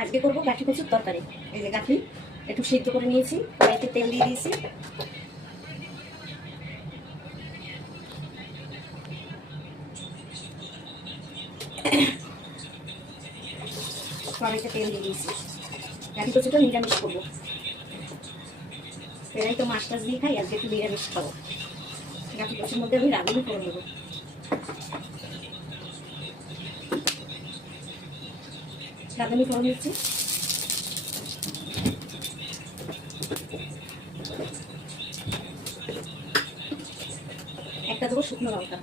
আজকে করবো গাঠি কচুর তরকারি। এই যে গাঠি একটু সিদ্ধ করে নিয়েছি, কড়াইতে তেল দিয়ে দিয়েছি। কড়াইতে তেল দিয়ে দিয়েছি। গাঠি কচুটা নিরামিষ করবো। এরাই তো মাছ টাছ দিয়ে খাই, আজকে একটু নিরামিষ খাবো। গাঠি কচুর মধ্যে আমি রাঁধুনি করে নেবো। রাঁধুনি করে নিচ্ছি। একটা দেবো শুকনো লঙ্কা,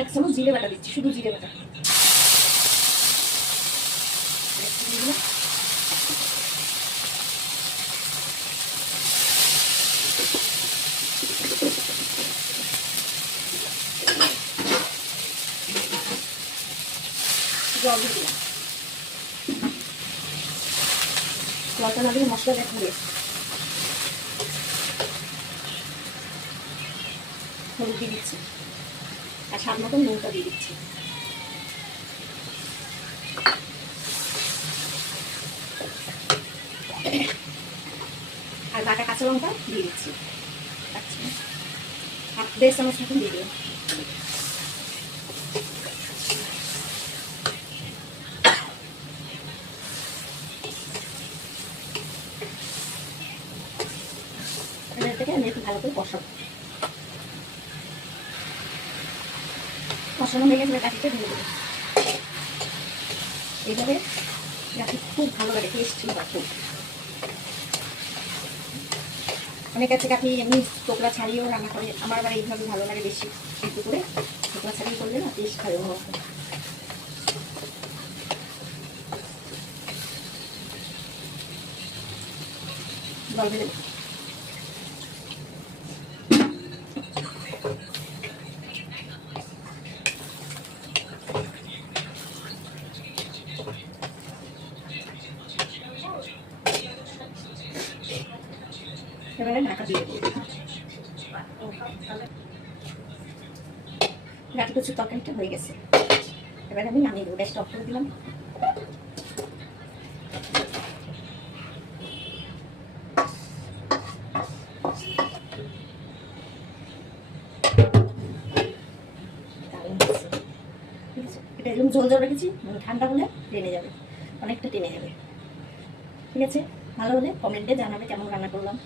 এক চামচ জিরে বাটা দিচ্ছি, শুধু জিরে বাটা। জল দিয়ে দিলাম। জলটা না দিয়ে মশলাটা ধরে হলুদ দিয়ে দিচ্ছি, আর স্বাদ মতন নুনটা দিয়ে দিচ্ছি। আর বাটা কাঁচা লঙ্কা দিয়ে দিচ্ছি। আর 1.5 চামচ মতন দিয়ে দিই। এটাকে আমি একটু ভালো করে কষাবো। কষানো হয়ে গেছে, গাঠিটা দিয়ে দেবো। এইভাবে গাঠি খুব ভালো লাগে, টেস্টি হয় খুব। অনেক আছে গাঠি এমনি টোকরা ছাড়িয়েও রান্না করে, আমার আবার এইভাবে ভালো লাগে বেশি। একটু করে টোকরা ছাড়িয়ে করলে না টেস্ট হয় অন্য। জল দিয়ে দেবো। এবারে ঢাকা দিয়ে দেবো। গাঠি কচুর তরকারিটা হয়ে গেছে, এবারে আমি নামিয়ে দেবো। গ্যাসটা অফ করে দিলাম। এটা এরকম ঝোল ঝোল রেখেছি, ঠান্ডা হলে টেনে যাবে, অনেকটা টেনে যাবে। ঠিক আছে, ভালো হলে কমেন্টে জানাবে কেমন রান্না করলাম।